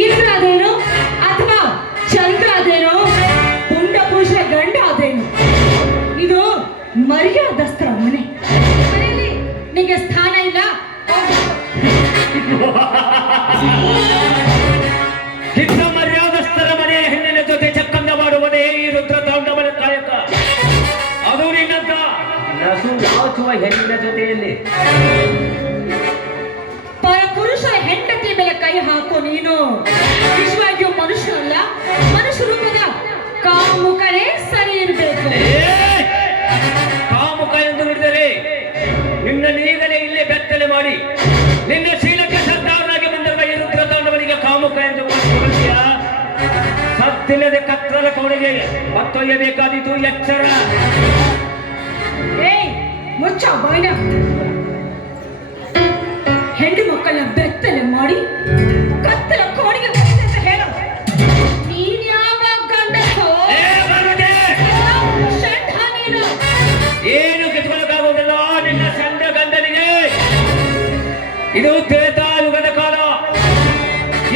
ಈಶ್ವರ ಆದೇನೋ ಅಥವಾ ಚಂದ್ರ ಆದೇನೋ ಪುಂಡ ಪುರುಷ ಗಂಡ ಆದೇನು, ಇದು ಮರ್ಯಾದಸ್ತ್ರ ಮನೆ. ಮನೆಯಲ್ಲಿ ನಿಮಗೆ ಸ್ಥಾನ ಇಲ್ಲ. ಚಿಕ್ಕ ಮರ್ಯಾದಸ್ಥರ ಮನೆಯ ಹೆಣ್ಣಿನ ಜೊತೆ ಚಕ್ಕಂದ ಮಾಡುವುದೇ ಈ ರುದ್ರತಾಂಡವನ ಕಾಯಕ. ಅದು ನಿನ್ನಂತ ನಸು ನಾಚುವ ಹೆಣ್ಣಿನ ಜೊತೆಯಲ್ಲಿ ಪರಪುರುಷರ ಹೆಂಡತಿ ಮೇಲೆ ಕೈ ಹಾಕೋ ನೀನು. ನಿಜವಾಗಿಯೂ ಮನುಷ್ಯರಲ್ಲ, ಮನುಷ್ಯ ರೂಪದ ಕಾಮುಕರೇ ಸರಿ ಇರಬೇಕು. ಕಾಮುಕ ಎಂದು ಹಿಡಿದರೆ ನಿನ್ನನ್ನು ಈಗಲೇ ಇಲ್ಲೇ ಬೆತ್ತಲೆ ಮಾಡಿ ನಿನ್ನ ಶೀಲಕ್ಕೆ ಸರ್ದಾರನಾಗಿ ಬಂದಿರುವ ಈ ರುದ್ರತಾಂಡವನಿಗೆ ಕಾಮುಕ ಎಂದು ಸತ್ತಿಲ್ಲದೆ ಕತ್ತಲ ಕೋಣೆಗೆ ಮತ್ತೊಯ್ಯಬೇಕಾದೀತು. ಎಚ್ಚರ. ಮುಚ್ಚ ಬಾಯ್ನ. ಹೆಣ್ಣು ಮಕ್ಕಳನ್ನ ಬೆತ್ತಲೆ ಮಾಡಿ ಕತ್ತಲ ಕೋಣೆಗೆ ಅಂತ ಹೇಳೋ ನೀನ್ ಯಾವ ಗಂಡಸೋ? ಏನು ಕಿತ್ಕೊಳ್ಳೋಕ್ಕಾಗೋದಿಲ್ಲ ನಿನ್ನ ಸಣ್ಣ ಗಂಡನಿಗೆ. ಇದು ತ್ರೇತಾಯುಗದ ಕಾಲ.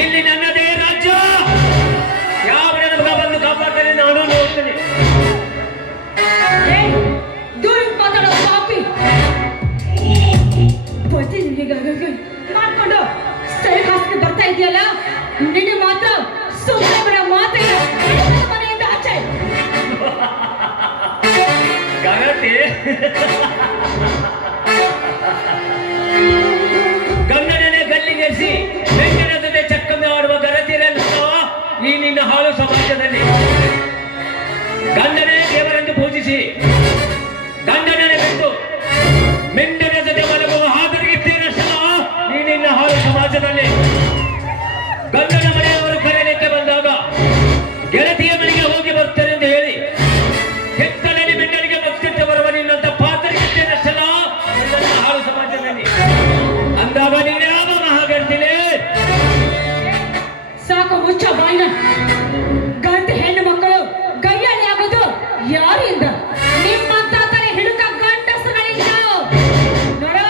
ಇಲ್ಲಿ ನನ್ನದೇ ರಾಜ್ಯ. ಯಾವ ಮಗ ಬಂದು ಕಾಪಾಡ್ತಾನೆ ನಾನು ನೋಡ್ತೀನಿ. ದೂರ ಮಾತಾಡೋ ಪಾಪಿ ಮಾಡ್ಕೊಂಡು ಸರಿ ಹಾಸ್ಗೆ ಬರ್ತಾ ಇದೆಯಲ್ಲ, ನಿನ್ನ ಮಾತ್ರ ಸುಮ್ಮನೆ ಮಾತಿಗೆ ಮನೆಯಿಂದ ಆಚೆ. ಗಂಗನೇ ಗಲ್ಲಿಗೇರಿಸಿ ಬೆಂಕಿನ ಜೊತೆ ಚಕ್ಕಂದ ಆಡುವ ಗರತಿರಲ್ಲ ಈ ನಿನ್ನ ಹಾಳು ಸಮಾಜದಲ್ಲಿ. ಗಂಡನೇ ದೇವರೆಂದು ಪೂಜಿಸಿ ಗಂಡನೇ ಬಿಟ್ಟು ಮೆಂಡನ ಜೊತೆ ಮಲಗುವ ಹಾದರಿಗಿತ್ತೀರಷ್ಟಲ್ಲ ಈ ನಿನ್ನ ಹಾಳು ಸಮಾಜದಲ್ಲಿ. ಗಂಡನ ಮನೆಯವರು ಕರೆಯಲಿಕ್ಕೆ ಬಂದಾಗ ಗೆಳತಿಯ ಮನೆಗೆ ಹೋಗಿ ಬರ್ತೇನೆ ಎಂದು ಹೇಳಿ ಕೆತ್ತಲಲ್ಲಿ ಮೆಂಡನಿಗೆ ಭಕ್ತಿಟ್ಟು ಬರುವ ನಿನ್ನಂತ ಪಾತ್ರಿಗಿತ್ತೀರಷ್ಟಲ್ಲ ನನ್ನ ಹಾಳು ಸಮಾಜದಲ್ಲಿ. ಅಂದಾಗ ನೀನು ಯಾವ ಮಹಾಗಂತಿಲೆ? ಸಾಕು ಮುಚ್ಚ ಬಾಯಿನ. ಗಂಡ ಹೆಣ್ಣು ಮಕ್ಕಳು ಕೈಯಲ್ಲಿ ಆಗೋದು ಯಾರಿಂದ? ನಿಮ್ಮಂತ ತರ ಹಿಡುಕ ಗಂಡಸಗಳಿಂದ. ನೋಡೋ,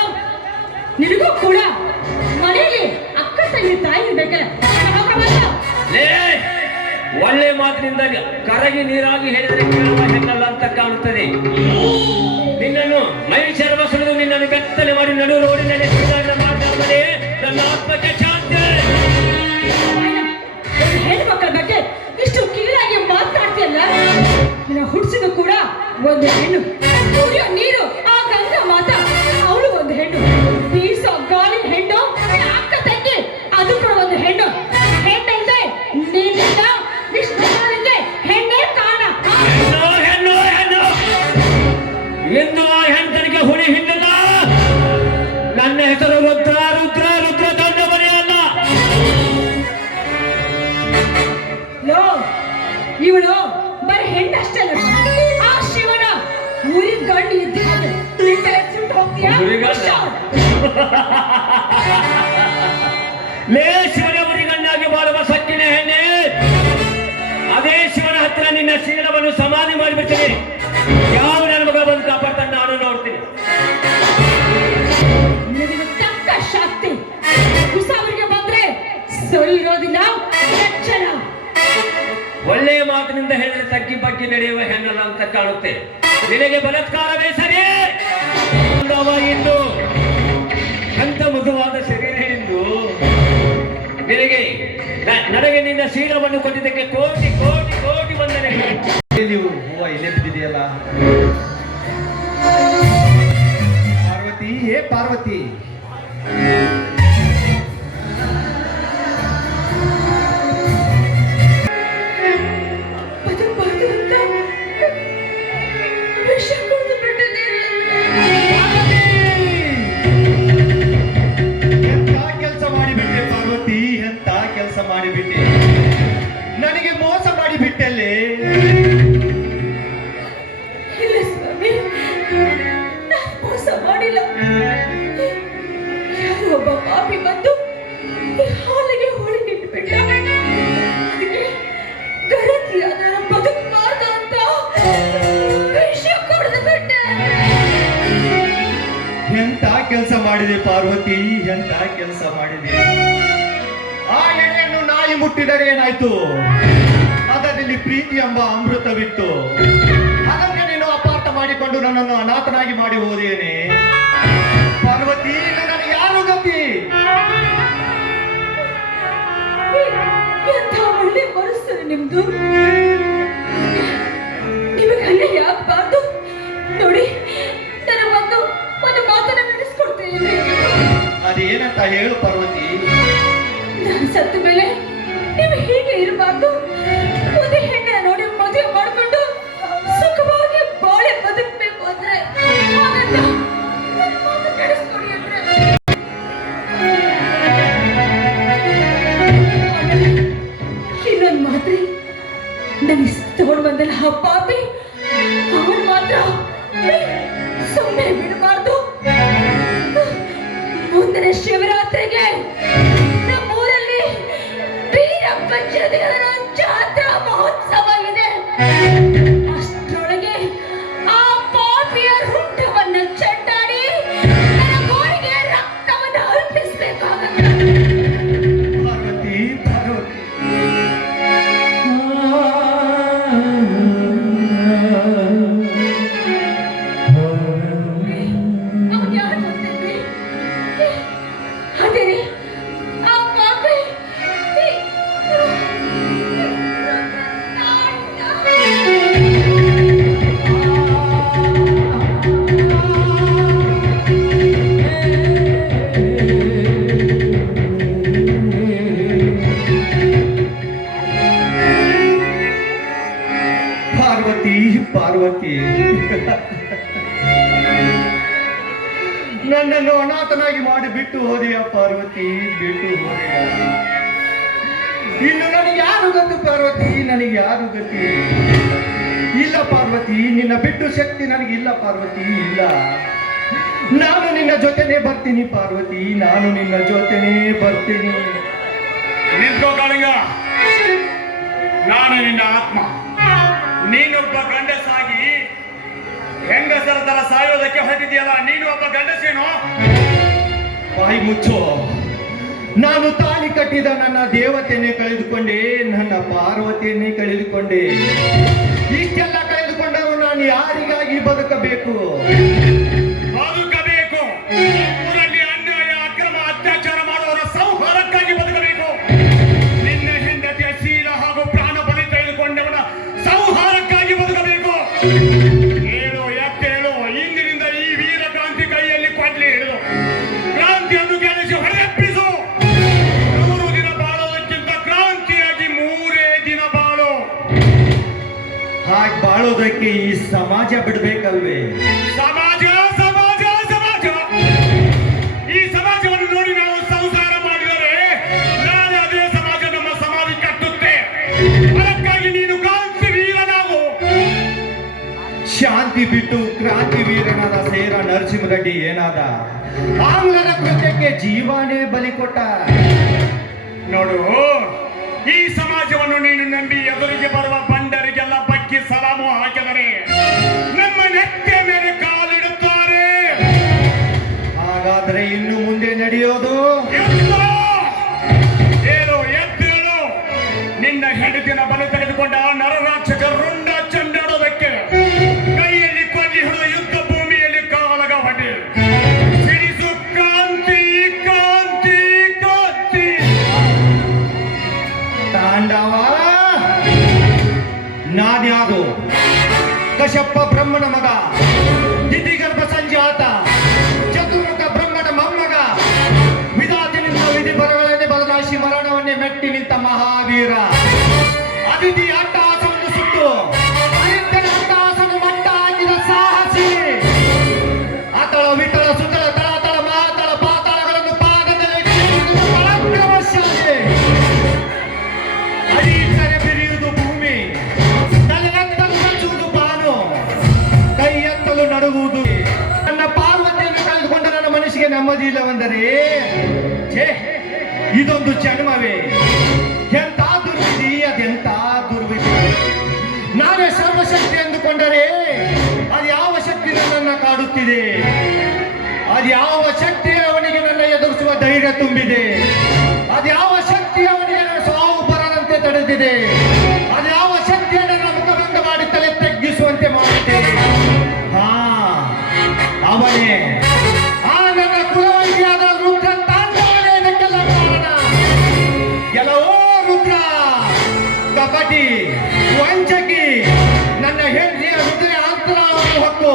ನಿನಗೂ ಕೂಡ ಮನೆಯಲ್ಲಿ ಅಕ್ಕ ತಂಗಿ ತಾಯಿ ಬೇಕಲ್ಲ. ಒಳ್ಳೆ ಮಾತಿನಿಂದ ಕರಗಿ ನೀರಾಗಿ ಹೇಳಿದರೆ ಕೇಳುವ ಹೆಣ್ಣಲ್ಲ ಅಂತ ಕಾಣುತ್ತದೆ. ನಿನ್ನನ್ನು ಮೈಸೂರು ಸುಳಿದು ನಿನ್ನನ್ನು ಬೆತ್ತಲೆ ಮಾಡಿ ನಡು ರೋಡಿನಲ್ಲಿ ಮಾತಾಡದೆ ನನ್ನ ಆತ್ಮಕ್ಕೆ ಶಾಂತಿ. ಹೆಣ್ಣು ಮಕ್ಕಳ ಬಗ್ಗೆ ಇಷ್ಟು ಕೀಳಾಗಿ ಮಾತನಾಡ್ತೀಯಲ್ಲ. ನಿನ್ನ ಹುಡ್ಸಿದ ಕೂಡ ಒಂದು ಹೆಣ್ಣು, ಕುಡಿಯೋ ನೀರು ಆ ಗಂಗ ಮಾತ ಅವಳು ಒಂದು ಹೆಣ್ಣು, ಬೀಸೋ ಗಾಳಿ ಹೆಣ್ಣು ಅಕ್ಕ ತಂಗಿ ಅದು ಕೂಡ ಒಂದು ಹೆಣ್ಣು. ಹೆಣ್ಣಂದ್ರೆ ನೀನಿಂದ ನಿಷ್ಠೆ ಹೆಣ್ಣೇ ಕಾರಣ. ಹೆಣ್ಣು ಹೆಣ್ಣು ಎಂದು ಆ ಹೆಣ್ಣನಿಗೆ ಹುಳಿ ಹಿಂಡದ. ನನ್ನ ಹೆಸರು ರುದ್ರ ರುದ್ರ ರುದ್ರ ತಂಡವನೆಯಲ್ಲ. ಇವಳು ಬರೀ ಹೆಣ್ಣಷ್ಟೇ ಅಲ್ಲ, ಆ ಶಿವನ ಉರಿ ಗಂಡು ಇದ್ದ ಹೋಗ್ತೀಯಾ? ಲೇ ಶಿವನ ಉರಿಗಣ್ಣಾಗಿ ಬಾಳುವ ಸಕ್ಕಿನ ಹೆಣ್ಣೆ, ಅದೇ ಶಿವನ ಹತ್ರ ನಿನ್ನ ಶೀಲವನ್ನು ಸಮಾಧಿ ಮಾಡಿಬಿಡ್ತೀನಿ. ಯಾವ ನನ್ನ ಮಗ ಬಂದು ಕಾಪಾಡ್ತಾನೆ ನಾನು ನೋಡ್ತೀನಿ. ತಕ್ಕ ಶಕ್ತಿ ಕುಸಾವರಿಗೆ ಬಂದ್ರೆ ಸರಿ ಇರೋದಿಲ್ಲ. ಎಚ್ಚರ. ಒಳ್ಳೆಯ ಮಾತಿನಿಂದ ಹೇಳಿದ್ರೆ ತಗ್ಗಿ ಬಗ್ಗಿ ನಡೆಯುವ ಹೆಣ್ಣಲ್ಲ ಅಂತ ಕಾಣುತ್ತೆ. ನಿನಗೆ ಬಲಾತ್ಕಾರವೇ ಸರಿ. ಇಂದು ಅಂತ ಮೃದುವಾದ ಶರೀರ ಎಂದು ನಿನಗೆ ನನಗೆ ನಿನ್ನ ಶೀಲವನ್ನು ಕೊಟ್ಟಿದ್ದಕ್ಕೆ ಕೋಟಿ ಕೋಟಿ ಕೋಟಿ ವಂದನೆಗಳು. ಹೂವ ಇಲ್ಲೇ ಬಿದ್ದಿದೆಯಲ್ಲ. ಪಾರ್ವತಿ, ಹೇ ಪಾರ್ವತಿ, ಮಾಡಿಬಿಟ್ಟೆ. ನನಗೆ ಮೋಸ ಮಾಡಿಬಿಟ್ಟಲ್ಲೇ. ಇಲ್ಲ ಸ್ವಾಮಿ, ನಾನು ಮೋಸ ಮಾಡಿಲ್ಲ. ಯಾರೋ ಒಬ್ಬ ಪಾಪಿ ಬಂದು ಹಾಲಿಗೆ ಹೊರಗಿಟ್ಬಿಟ್ಟ. ಅದಕ್ಕೆ ಗರತಿಯಾದ ಬದುಕಬಾರ್ದು ಅಂತ ವಿಷ ಕುಡಿದು ಬಿಟ್ಟೆ. ಎಂತ ಕೆಲಸ ಮಾಡಿದೆ ಪಾರ್ವತಿ, ಎಂತ ಕೆಲಸ ಮಾಡಿದೆ. ಆ ಎಣೆಯನ್ನು ನಾಯಿ ಮುಟ್ಟಿದರೆ ಏನಾಯ್ತು? ಅದರಲ್ಲಿ ಪ್ರೀತಿ ಎಂಬ ಅಮೃತವಿತ್ತು. ಅದನ್ನೇ ನೀನು ಅಪಾರ್ಥ ಮಾಡಿಕೊಂಡು ನನ್ನನ್ನು ಅನಾಥನಾಗಿ ಮಾಡಿ ಹೋದೇನೆ. ಪಾರ್ವತಿ, ನನಗೆ ಯಾರು ಗತಿ? ಎಂಥ ಒಳ್ಳೆ ಮನಸ್ಸು ನಿಮ್ದು. ನಿಮಗೆ ಅಲ್ಲೇ ಯಾಕಬಾರ್ದು? ನೋಡಿ, ನನ್ನ ಒಂದು ಮಾತನ್ನ ನಡೆಸ್ಕೊಡ್ತೇನೆ. ಅದೇನಂತ ಹೇಳು ಪಾರ್ವತಿ. ನಾನು ಸತ್ತ ಮೇಲೆ ನೀವು ಹೀಗೆ ಇರಬಾರ್ದು. ಒಂದೇ ಹೆಣ್ಣನ್ನ ನೋಡಿ ಮದುವೆ ಮಾಡಿಕೊಂಡು ಸುಖವಾಗಿ ಬಾಳೆ ಬದುಕಬೇಕು ಅಂದ್ರೆ ಹಾಗಂತ ನನ್ನ ಮಾತು ನಡೆಸ್ಕೊಡಿ ಅಂದ್ರೆ. ಇನ್ನೊಂದು ಮಾತ್ರೆ ನನಗೆ ತಗೊಂಡು ಬಂದಲ್ಲ ಆ ಪಾಪಿ, ಅವನು ಮಾತ್ರ ಸುಮ್ಮನೆ ಬಿಡಬಾರ್ದು. ಮುಂದಿನ ಶಿವರಾತ್ರಿಗೆ ನಮ್ಮೂರಲ್ಲಿ ವೀರ ಪಂಚದೇವರ ಜಾತ್ರಾ ಮಹೋತ್ಸವ ಇದೆ. ಅಷ್ಟರೊಳಗೆ ಆ ಪಾಪಿಯ ಹುಟ್ಟವನ್ನ ಚೆಂಡಾಡಿ ನನ್ನ ಗೋರಿಗೆ ರಕ್ತವನ್ನು ಅರ್ಪಿಸಬೇಕಾಗತ್ತೆ. ಪಾರ್ವತಿ, ಪಾರ್ವತಿ. ಅವ್ನು ಯಾರು ಗೊತ್ತೇನ್ರಿ? ಅದೇ ರೀ, ಆ ಪಾಪಿ ಪಾರ್ವತಿ, ಪಾರ್ವತಿ. ನನ್ನನ್ನು ಅನಾಥನಾಗಿ ಮಾಡಿ ಬಿಟ್ಟು ಹೋದೆಯ ಪಾರ್ವತಿ, ಬಿಟ್ಟು ಹೋದೆಯ. ಇನ್ನು ನನಗೆ ಯಾರು ಗತಿ ಪಾರ್ವತಿ, ನನಗೆ ಯಾರು ಗತಿ? ಇಲ್ಲ ಪಾರ್ವತಿ, ನಿನ್ನ ಬಿಟ್ಟು ಶಕ್ತಿ ನನಗಿಲ್ಲ ಪಾರ್ವತಿ, ಇಲ್ಲ. ನಾನು ನಿನ್ನ ಜೊತೆನೆ ಬರ್ತೀನಿ ಪಾರ್ವತಿ, ನಾನು ನಿನ್ನ ಜೊತೆನೆ ಬರ್ತೀನಿ. ನಿಂತ್ಕೋ ಕಾಳಿಂಗ, ನಾನು ನಿನ್ನ ಆತ್ಮ. ನೀನೊಬ್ಬ ಗಂಡಸಾಗಿ ಹೆಂಗಸರ ತರ ಸಾಯೋದಕ್ಕೆ ಹೊರಟಿದೆಯಲ್ಲ, ನೀನು ಒಬ್ಬ ಗಂಡಸೇನೋ? ಬಾಯಿ ಮುಚ್ಚೋ. ನಾನು ತಾಳಿ ಕಟ್ಟಿದ ನನ್ನ ದೇವತೆಯನ್ನೇ ಕಳೆದುಕೊಂಡೆ, ನನ್ನ ಪಾರ್ವತಿಯನ್ನೇ ಕಳೆದುಕೊಂಡೆ. ಇಷ್ಟೆಲ್ಲ ಕಳೆದುಕೊಂಡರೂ ನಾನು ಯಾರಿಗಾಗಿ ಬದುಕಬೇಕು? ಬದುಕಬೇಕು. ಊರಲ್ಲಿ ಅನ್ಯಾಯ, ಅಕ್ರಮ, ಅತ್ಯಾಚಾರ ಮಾಡುವವರ ಸಂಹಾರಕ್ಕಾಗಿ ಬದುಕಬೇಕು. ನಿನ್ನ ಹೆಂಡತಿಯ ಶೀಲ ಹಾಗೂ ಪ್ರಾಣ ಬಲಿ ತೆಗೆದುಕೊಂಡವನ ಸಂಹಾರಕ್ಕಾಗಿ ಬದುಕಬೇಕು. ಹೇಳು, ಎತ್ತೇಳು. ಇಂದಿನಿಂದ ಈ ವೀರ ಕ್ರಾಂತಿ ಕೈಯಲ್ಲಿ ಕೊಡ್ಲಿ ಹಿಡಿದು ಕ್ರಾಂತಿಯನ್ನು ಗೆಲ್ಲಿಸಿ ಹೊರಪ್ಪಿಸು. 100 ದಿನ ಬಾಳೋದಕ್ಕಿಂತ ಕ್ರಾಂತಿಯಾಗಿ 3 ದಿನ ಬಾಳು. ಹಾಗೆ ಬಾಳೋದಕ್ಕೆ ಈ ಸಮಾಜ ಬಿಡ್ಬೇಕಲ್ವೇ? ಸಮಾಜ, ಸಮಾಜ, ಸಮಾಜ. ಈ ಸಮಾಜವನ್ನು ನೋಡಿ ನಾವು ಸಂಸಾರ ಮಾಡಿದರೆ ನಾಳೆ ಅದೇ ಸಮಾಜ ನಮ್ಮ ಸಮಾಧಿ ಕಟ್ಟುತ್ತೆ. ಅದಕ್ಕಾಗಿ ನೀನು ಕ್ರಾಂತಿ ವೀರನಾಗು. ಶಾಂತಿ ಬಿಟ್ಟು ಕ್ರಾಂತಿ ವೀರನಾದ ಸೇರ ನರಸಿಂಹರೆಡ್ಡಿ ಏನಾದ? ಆಂಗ್ಲರ ಕೃತ್ಯಕ್ಕೆ ಜೀವನೇ ಬಲಿ ಕೊಟ್ಟ. ನೋಡು, ಈ ಸಮಾಜವನ್ನು ನೀನು ನಂಬಿ ಎದುರಿಗೆ ಬರುವ ಬಂಡರಿಗೆಲ್ಲ ಬಗ್ಗಿ ಸಲಾಮು ಹಾಕಿದರೆ ನಮ್ಮ ನೆಕ್ಕೆ ಮೇಲೆ ಕಾಲಿಡುತ್ತಾರೆ. ಹಾಗಾದ್ರೆ ಇನ್ನು ಮುಂದೆ ನಡೆಯೋದು? ಹೇಳು, ಎದ್ದೇಳು. ನಿನ್ನ ಹೆಂಡತಿನ ಬಲಿ ತೆಗೆದುಕೊಂಡ ನರರಾಕ್ಷಕ ರುಂಡ ಚೆಂಡಾಡೋದಕ್ಕೆ ಕೈಯಲ್ಲಿ ಕೊಂಡಿ ಹಿಡಿದು ಯುದ್ಧ ಭೂಮಿಯಲ್ಲಿ ಕಾಲಗ ಹೊಡೆ ಸಿಡಿಸು. ಕ್ರಾಂತಿ, ಕ್ರಾಂತಿ, ಕ್ರಾಂತಿ. ತಾಂಡವ ನಾದ್ಯಾದು? ಕಶ್ಯಪ ಬ್ರಹ್ಮನ ಮಗ, ದಿತಿಗರ್ಭ ಸಂಜಾತ, ಚತುರ್ಮುಖ ಬ್ರಹ್ಮನ ಮೊಮ್ಮಗ, ವಿಧಾತಿನಿಂದ ವಿಧಿ ಬರಗಳನ್ನೇ ಬದಲಾಯಿಸಿ ಮರಣವನ್ನೇ ಮೆಟ್ಟಿ ನಿಂತ ಮಹಾವೀರ. ಅದಿತಿ ಅಟ್ಟಹಾಸವನ್ನು ಸುಟ್ಟು ಅನಿತ್ಯನ ಅಟ್ಟಹಾಸವನ್ನು ಮಟ್ಟ ಹಾಕಿದ ಸಾಹಸಿ. ಅತಳ ವಿತಳ ಸುತಳ ತಳತಳ ಮಾತಳ ಪಾತಾಳಗಳನ್ನು ಪಾದದಲ್ಲಿ ಇಟ್ಟಿರುವ ಪರಾಕ್ರಮಶಾಲಿ. ಅಡೀತರೆ ಬಿರಿಯುವುದು ಭೂಮಿ, ತಲೆಯೆತ್ತಲು ನಚ್ಚುವುದು ಬಾನು, ಕೈ ಎತ್ತಲು ನಡುವುದು. ನನ್ನ ಪಾರ್ವತಿಯನ್ನು ಕಳೆದುಕೊಂಡ ನನ್ನ ಮನಸ್ಸಿಗೆ ನೆಮ್ಮದಿ ಇಲ್ಲವೆಂದರೆ ಛೇ, ಇದೊಂದು ಜನ್ಮವೇ. ಎಂತ ದುರ್ವಿಧಿ, ಅದೆಂತ ದುರ್ವಿಧಿ. ನಾನೇ ಸರ್ವಶಕ್ತಿ ಎಂದುಕೊಂಡರೆ ಅದು ಯಾವ ಶಕ್ತಿ ನನ್ನನ್ನು ಕಾಡುತ್ತಿದೆ? ಅದು ಯಾವ ಶಕ್ತಿ ಅವನಿಗೆ ನನ್ನ ಎದುರಿಸುವ ಧೈರ್ಯ ತುಂಬಿದೆ? ಅದು ಯಾವ ಶಕ್ತಿ ಬಂದಿದೆ. ಅದ್ಯಾವ ಶಕ್ತಿಯನ್ನು ನನ್ನ ಮುಖಭಂಗ ಮಾಡಿ ತಲೆ ತಗ್ಗಿಸುವಂತೆ ಮಾಡುತ್ತೇನೆ. ಹಾ, ಅವನೇ ಆ ನನ್ನ ಕುಲವಂತಿಯಾದ ರುದ್ರ ತಾಂಡವನೇ ಇದಕ್ಕೆಲ್ಲ ಕಾರಣ. ಕೆಲವೋ ರುದ್ರ ಕಪಟಿ ವಂಚಕಿ ನನ್ನ ಹೆಂಡತಿಯ ಹೃದಯ ಅಂತರವನ್ನು ಹೊತ್ತು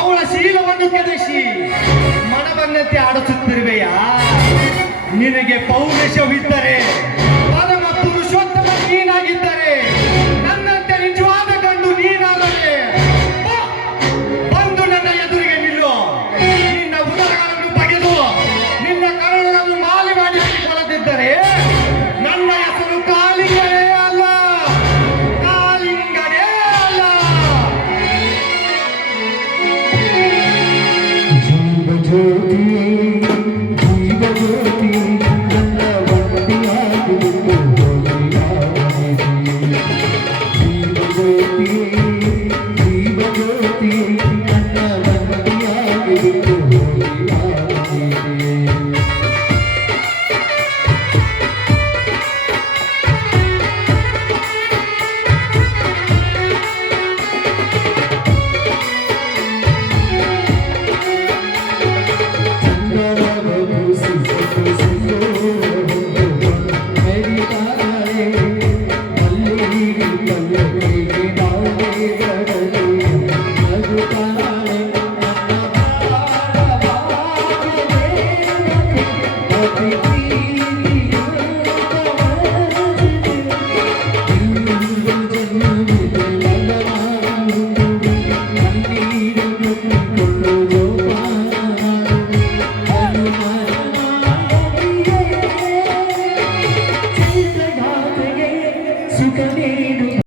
ಅವಳ ಶೀಲವನ್ನು ಕೆಡಿಸಿ ಮನವನ್ನಂತೆ ಆಡಿಸುತ್ತಿರುವೆಯಾ? ನಿನಗೆ ಪೌರುಷವಿದ್ದರೆ, ಪರಮ ಪುರುಷೋತ್ತಮ ನೀನಾಗಿದ್ದರೆ, ನನ್ನಂತೆ ನಿಜವಾದ ಗಂಡು ನೀನಾದರೆ ಬಾ, ಬಂದು ನನ್ನ ಎದುರಿಗೆ ನಿಲ್ಲು. ನಿನ್ನ ಉದರಗಳನ್ನು ಬಗೆದು ನಿನ್ನ ಕರುಳನ್ನು ಮಾಲಿ ಮಾಡಿ ಹಾಕಿಕೊಳ್ಳದಿದ್ದರೆ ನನ್ನ ಹೆಸರು ಕಾಲಿಂಗನೇ ಅಲ್ಲ, ಕಾಲಿಂಗನೇ ಅಲ್ಲ.